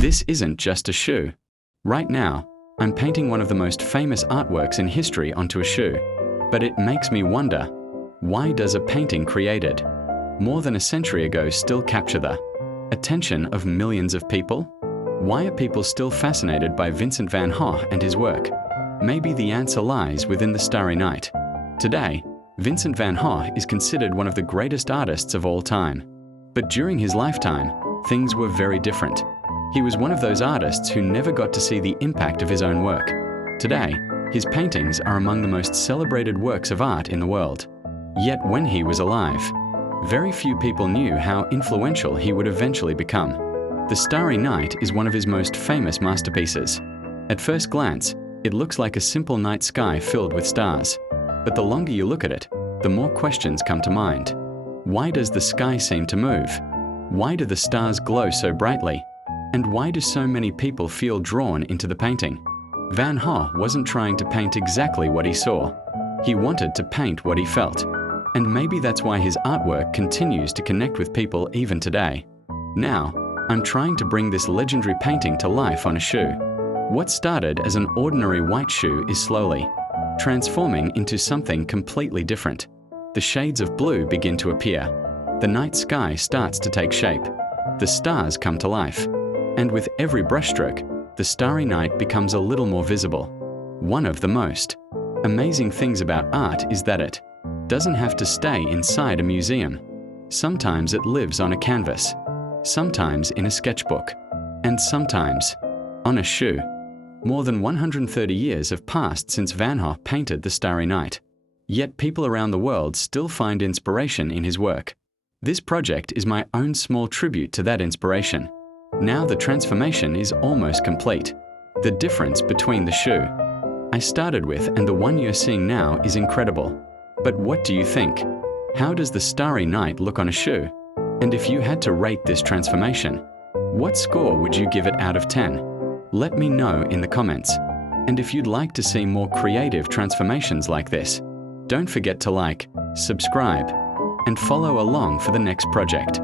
This isn't just a shoe. Right now, I'm painting one of the most famous artworks in history onto a shoe. But it makes me wonder, why does a painting created more than a century ago still capture the attention of millions of people? Why are people still fascinated by Vincent van Gogh and his work? Maybe the answer lies within the Starry Night. Today, Vincent van Gogh is considered one of the greatest artists of all time. But during his lifetime, things were very different. He was one of those artists who never got to see the impact of his own work. Today, his paintings are among the most celebrated works of art in the world. Yet when he was alive, very few people knew how influential he would eventually become. The Starry Night is one of his most famous masterpieces. At first glance, it looks like a simple night sky filled with stars. But the longer you look at it, the more questions come to mind. Why does the sky seem to move? Why do the stars glow so brightly? And why do so many people feel drawn into the painting? Van Gogh wasn't trying to paint exactly what he saw. He wanted to paint what he felt. And maybe that's why his artwork continues to connect with people even today. Now, I'm trying to bring this legendary painting to life on a shoe. What started as an ordinary white shoe is slowly transforming into something completely different. The shades of blue begin to appear. The night sky starts to take shape. The stars come to life. And with every brushstroke, the Starry Night becomes a little more visible. One of the most amazing things about art is that it doesn't have to stay inside a museum. Sometimes it lives on a canvas, sometimes in a sketchbook, and sometimes on a shoe. More than 130 years have passed since Van Gogh painted the Starry Night. Yet people around the world still find inspiration in his work. This project is my own small tribute to that inspiration. Now the transformation is almost complete. The difference between the shoe I started with and the one you're seeing now is incredible. But what do you think? How does the Starry Night look on a shoe? And if you had to rate this transformation, what score would you give it out of 10? Let me know in the comments. And if you'd like to see more creative transformations like this, don't forget to like, subscribe, and follow along for the next project.